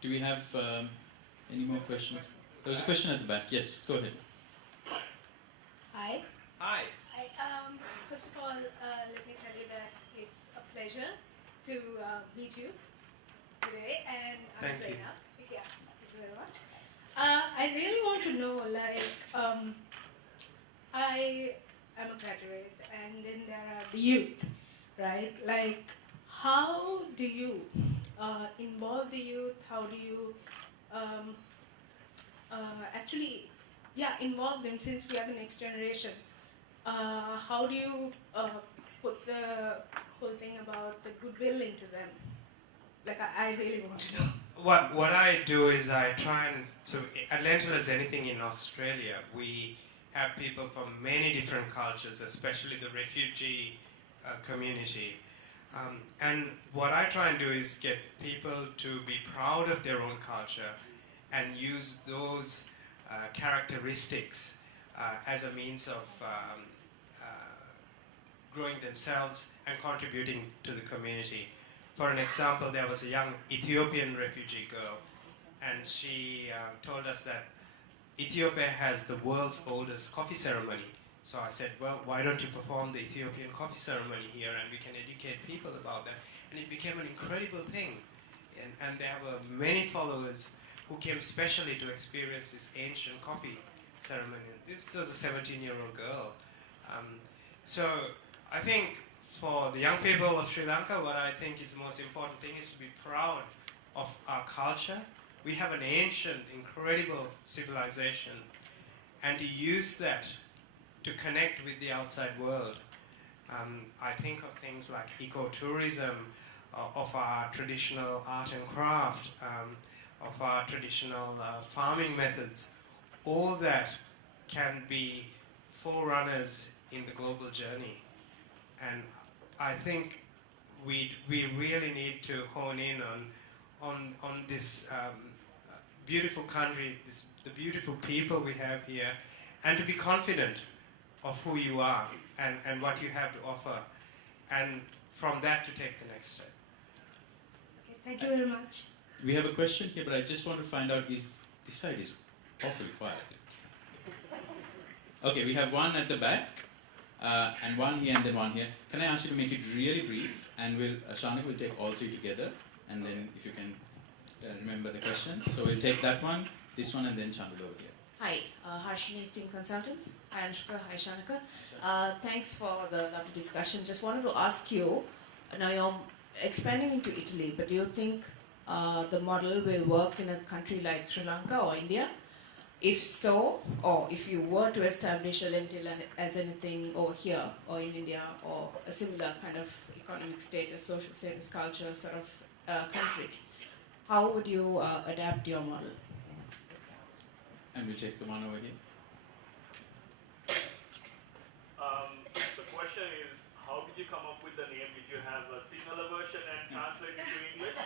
Do we have any more questions? There was a question at the back. Yes, go ahead. Hi. Hi. First of all, let me tell you that it's a pleasure to meet you today, and I'm Thank you. Zainab. Yeah, thank you very much. I really want to know, I am a graduate, and then there are the youth, right? Like, how do you involve the youth? How do you um, actually, yeah, involve them since we are the next generation? How do you put the whole thing about the goodwill into them? Like, I really want to know. What I do is I try and so at Lentil as anything in Australia, we have people from many different cultures, especially the refugee community. And what I try and do is get people to be proud of their own culture and use those characteristics as a means of growing themselves and contributing to the community. For an example, there was a young Ethiopian refugee girl, and she told us that Ethiopia has the world's oldest coffee ceremony. So I said, well, why don't you perform the Ethiopian coffee ceremony here, and we can educate people about that. And it became an incredible thing. And there were many followers who came specially to experience this ancient coffee ceremony. This was a 17-year-old girl. So I think for the young people of Sri Lanka, what I think is the most important thing is to be proud of our culture. We have an ancient, incredible civilization, and to use that to connect with the outside world. I think of things like ecotourism, of our traditional art and craft, of our traditional farming methods. All that can be forerunners in the global journey. And I think we really need to hone in on this beautiful country, the beautiful people we have here, and to be confident of who you are and what you have to offer, and from that to take the next step. Okay, thank you very much. We have a question here, but I just want to find out, is this side is awfully quiet. Okay, we have one at the back, and one here and then one here. Can I ask you to make it really brief, and Shanik will take all three together, and then if you can remember the questions. So we'll take that one, this one, and then Chandul over here. Hi, Harshini, Esteem Consultants. Hi, Anushka. Hi, Shanika. Thanks for the lovely discussion. Just wanted to ask you, now you're expanding into Italy, but do you think the model will work in a country like Sri Lanka or India? If so, or if you were to establish a Lentil as anything over here or in India, or a similar kind of economic status, social status, culture sort of country, how would you adapt your model? And we'll take the one over here. The question is, how did you come up with the name? Did you have a similar version and translate it to English?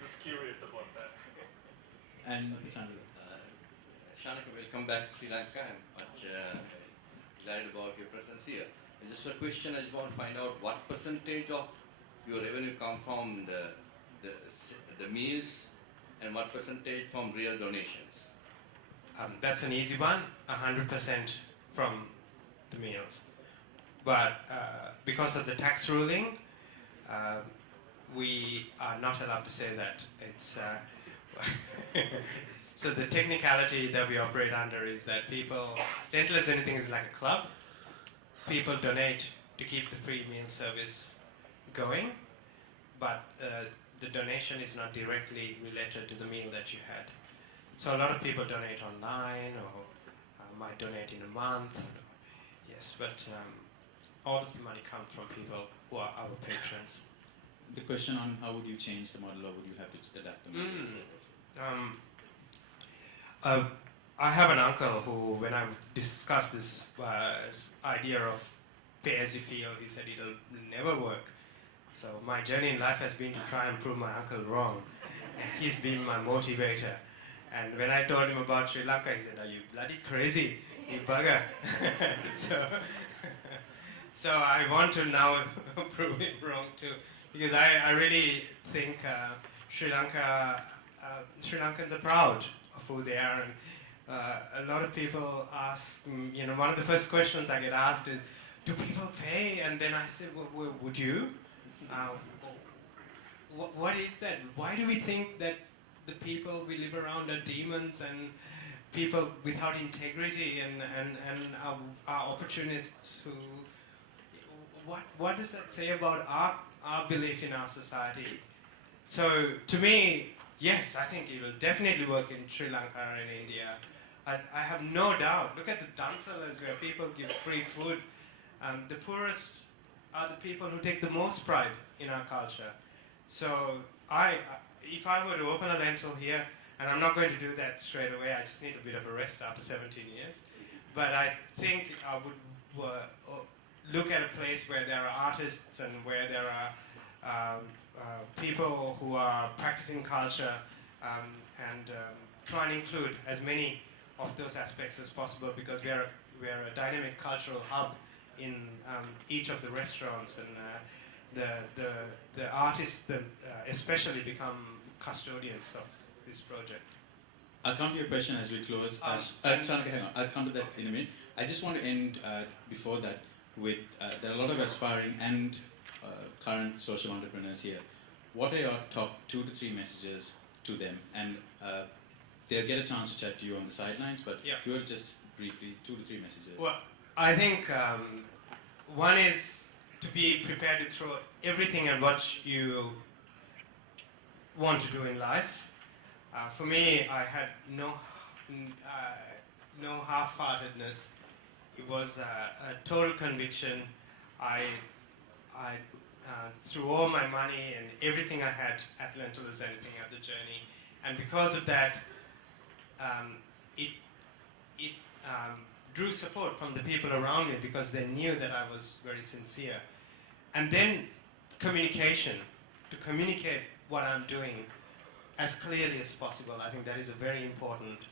Just curious about that. And Chandul. Shanika, welcome back to Sri Lanka. I'm much glad about your presence here. And just a question, I just want to find out what percentage of your revenue come from the meals, and what percentage from real donations? That's an easy one, 100% from the meals. But because of the tax ruling, we are not allowed to say that. It's so the technicality that we operate under is that Lentil as anything is like a club. People donate to keep the free meal service going, but the donation is not directly related to the meal that you had. So a lot of people donate online, or might donate in a month. Yes, but all of the money comes from people who are our patrons. The question on how would you change the model, or would you have to adapt the model? I have an uncle who, when I discussed this idea of pay as you feel, he said it'll never work. So my journey in life has been to try and prove my uncle wrong. He's been my motivator. And when I told him about Sri Lanka, he said, "Are you bloody crazy, you bugger?" so I want to now prove him wrong too. because I really think Sri Lankans are proud of who they are, and a lot of people ask, one of the first questions I get asked is, do people pay? And then I say, would you? What is that? Why do we think that the people we live around are demons and people without integrity and are opportunists who... What does that say about our belief in our society? So to me, yes, I think it will definitely work in Sri Lanka and in India. I have no doubt. Look at the dansalas where people give free food. The poorest are the people who take the most pride in our culture. So if I were to open a lentil here, and I'm not going to do that straight away, I just need a bit of a rest after 17 years. But I think I would look at a place where there are artists and where there are people who are practicing culture and try and include as many of those aspects as possible, because we are a dynamic cultural hub in each of the restaurants, and the artists especially become custodians of this project. I'll come to your question as we close. Shanika, hang on. I'll come to that in a minute. I just want to end before that with there are a lot of aspiring and current social entrepreneurs here. What are your top 2 to 3 messages to them? And they'll get a chance to chat to you on the sidelines, but if you were just briefly 2 to 3 messages. Well, I think one is to be prepared to throw everything at what you want to do in life. For me, I had no half-heartedness. It was a total conviction. I threw all my money and everything I had at Lentil Is Anything at the journey, and because of that, it drew support from the people around me because they knew that I was very sincere. And then communication, to communicate what I'm doing as clearly as possible. I think that is a very important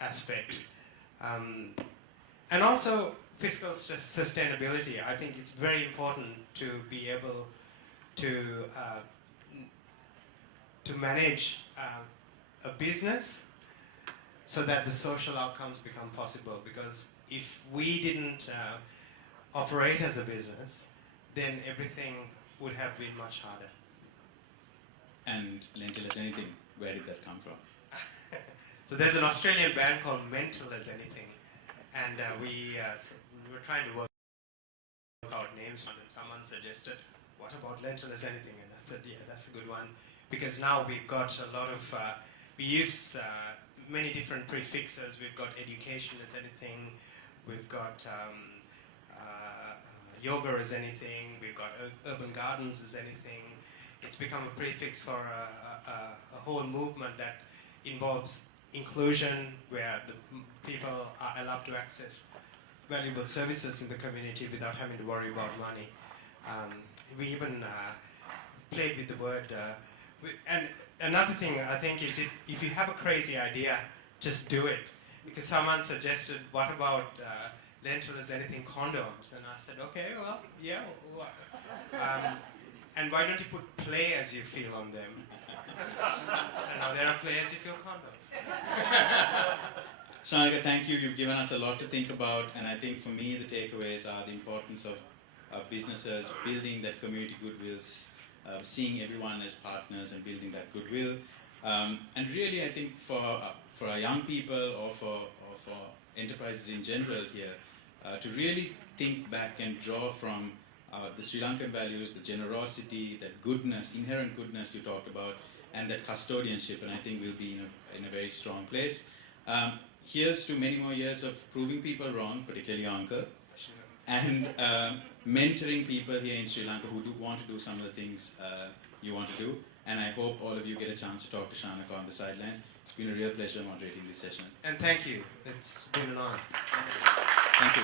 aspect. And also fiscal sustainability. I think it's very important to be able to manage a business so that the social outcomes become possible. Because if we didn't operate as a business, then everything would have been much harder. And Lentil Is Anything, where did that come from? So there's an Australian band called Mental As Anything, and we were trying to work out names, and someone suggested, what about Lentil As Anything? And I thought, yeah, that's a good one, because now we've got a lot of, we use many different prefixes. We've got education as anything, we've got yoga as anything, we've got urban gardens as anything. It's become a prefix for a whole movement that involves inclusion, where the people are allowed to access valuable services in the community without having to worry about money. We even played with the word. And another thing I think is if you have a crazy idea, just do it. Because someone suggested, what about Lentil Is Anything condoms? And I said, okay, well, yeah. And why don't you put play as you feel on them? So now there are play as you feel condoms. Shanika, thank you. You've given us a lot to think about, and I think for me the takeaways are the importance of businesses building that community goodwill, seeing everyone as partners and building that goodwill. And really, I think for our young people or for enterprises in general here, to really think back and draw from the Sri Lankan values, the generosity, that goodness, inherent goodness you talked about, and that custodianship, and I think we'll be in a very strong place. Here's to many more years of proving people wrong, particularly your uncle, and mentoring people here in Sri Lanka who want to do some of the things you want to do. And I hope all of you get a chance to talk to Shanika on the sidelines. It's been a real pleasure moderating this session. And thank you. It's been an honor. Thank you.